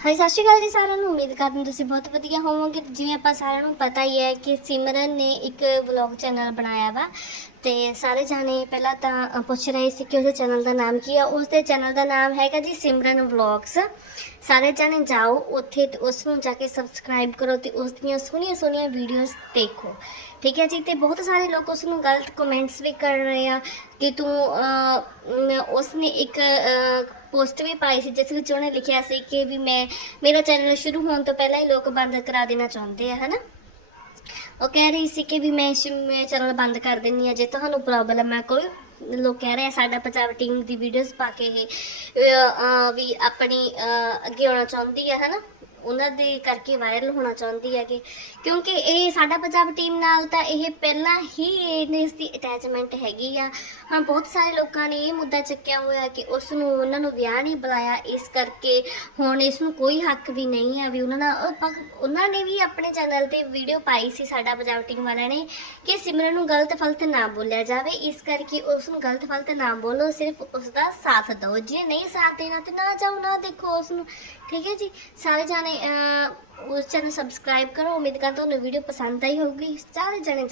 ਹਾਂ ਸਤਿ ਸ਼੍ਰੀ ਅਕਾਲ ਜੀ ਸਾਰਿਆਂ ਨੂੰ। ਉਮੀਦ ਕਰਦੀ ਹਾਂ ਤੁਸੀਂ ਬਹੁਤ ਵਧੀਆ ਹੋਵੋਗੇ। ਜਿਵੇਂ ਆਪਾਂ ਸਾਰਿਆਂ ਨੂੰ ਪਤਾ ਹੀ ਹੈ ਕਿ ਸਿਮਰਨ ਨੇ ਇੱਕ ਵਲੌਗ ਚੈਨਲ ਬਣਾਇਆ ਵਾ। ਤੇ ਸਾਰੇ ਜਾਣੇ ਪਹਿਲਾਂ ਤਾਂ ਪੁੱਛ ਰਹੇ ਸੀ ਕਿ ਉਹਦੇ ਚੈਨਲ ਦਾ ਨਾਮ ਕੀ ਆ। ਉਸ ਦੇ ਚੈਨਲ ਦਾ ਨਾਮ ਹੈਗਾ ਜੀ ਸਿਮਰਨ ਵਲੌਗਸ ਸਾਰੇ ਜਾਣੇ ਜਾਓ, ਉੱਥੇ ਉਸ ਨੂੰ ਜਾ ਕੇ ਸਬਸਕ੍ਰਾਈਬ ਕਰੋ ਤੇ ਉਸ ਦੀਆਂ ਸੋਹਣੀਆਂ ਸੋਹਣੀਆਂ ਵੀਡੀਓਜ਼ ਦੇਖੋ। ਠੀਕ ਹੈ ਜੀ? ਤੇ ਬਹੁਤ ਸਾਰੇ ਲੋਕ ਉਸ ਨੂੰ ਗਲਤ ਕਮੈਂਟਸ ਵੀ ਕਰ ਰਹੇ ਆ ਕਿ ਤੂੰ ਅ, ਮ, ਇੱਕ ਪੋਸਟ ਵੀ ਪਾਈ ਸੀ ਜਿਸ ਵਿੱਚ ਉਹਨੇ ਲਿਖਿਆ ਸੀ ਕਿ ਵੀ ਮੈਂ ਮੇਰਾ ਚੈਨਲ ਸ਼ੁਰੂ ਹੋਣ ਤੋਂ ਪਹਿਲਾਂ ਹੀ ਲੋਕ ਬੰਦ ਕਰਾ ਦੇਣਾ ਚਾਹੁੰਦੇ ਆ ਹਨਾ? ਉਹ ਕਹਿ ਰਹੀ ਸੀ ਕਿ ਵੀ ਮੈਂ ਚੈਨਲ ਬੰਦ ਕਰ ਦਿੰਨੀ ਆ ਜੇ ਤੁਹਾਨੂੰ ਪ੍ਰੋਬਲਮ ਹੈ ਕੋਈ ਲੋਕ ਕਹਿ ਰਹੇ ਆ ਸਾਡਾ ਪੰਜਾਬ ਟੀਮ ਦੀ ਵੀਡੀਓਜ਼ ਪਾ ਕੇ ਇਹ ਵੀ ਆਪਣੀ ਅਹ, ਅੱਗੇ ਆਉਣਾ ਚਾਹੁੰਦੀ ਆ ਹਨਾ? ਉਹਨਾਂ ਦੇ ਕਰਕੇ ਵਾਇਰਲ ਹੋਣਾ ਚਾਹੁੰਦੀ ਹੈ ਕਿ ਕਿਉਂਕਿ ਇਹ ਸਾਡਾ ਪੰਜਾਬ ਟੀਮ ਨਾਲ ਤਾਂ ਇਹ ਪਹਿਲਾਂ ਹੀ ਇਹਨੇ ਇਸ ਦੀ ਅਟੈਚਮੈਂਟ ਹੈਗੀ ਆ। ਹਾਂ, ਬਹੁਤ ਸਾਰੇ ਲੋਕਾਂ ਨੇ ਇਹ ਮੁੱਦਾ ਚੱਕਿਆ ਹੋਇਆ ਕਿ ਉਸ ਨੂੰ ਉਹਨਾਂ ਨੂੰ ਵਿਆਹ ਨਹੀਂ ਬੁਲਾਇਆ। ਇਸ ਕਰਕੇ ਹੁਣ ਇਸ ਨੂੰ ਕੋਈ ਹੱਕ ਵੀ ਨਹੀਂ ਆ ਵੀ ਉਹਨਾਂ ਨਾਲ ਉਹਨਾਂ ਨੇ ਵੀ ਆਪਣੇ ਚੈਨਲ ਤੇ ਵੀਡੀਓ ਪਾਈ ਸੀ ਸਾਡਾ ਪੰਜਾਬ ਟੀਮ ਵਾਲਿਆਂ ਨੇ ਕਿ ਸਿਮਰਨ ਨੂੰ ਗਲਤ ਫਲਤ ਨਾ ਬੋਲਿਆ ਜਾਵੇ। ਇਸ ਕਰਕੇ ਉਸ ਨੂੰ ਗਲਤ ਫਲਤ ਨਾ ਬੋਲੋ, ਸਿਰਫ ਉਸ ਦਾ ਸਾਥ ਦਿਓ। ਜੇ ਨਹੀਂ ਸਾਥ ਦੇਣਾ ਤੇ ਨਾ ਜਾਓ, ਨਾ ਦੇਖੋ ਉਸ ਨੂੰ ਠੀਕ ਹੈ ਜੀ? ਸਾਰੇ ਜਾਣੇ ਅਹ, ਉਸ ਚੈਨਲ ਸਬਸਕ੍ਰਾਈਬ ਕਰੋ। ਉਮੀਦ ਕਰਦਾ ਤੁਹਾਨੂੰ ਵੀਡੀਓ ਪਸੰਦ ਆਈ ਹੋਊਗੀ। ਸਾਰੇ ਜਾਣੇ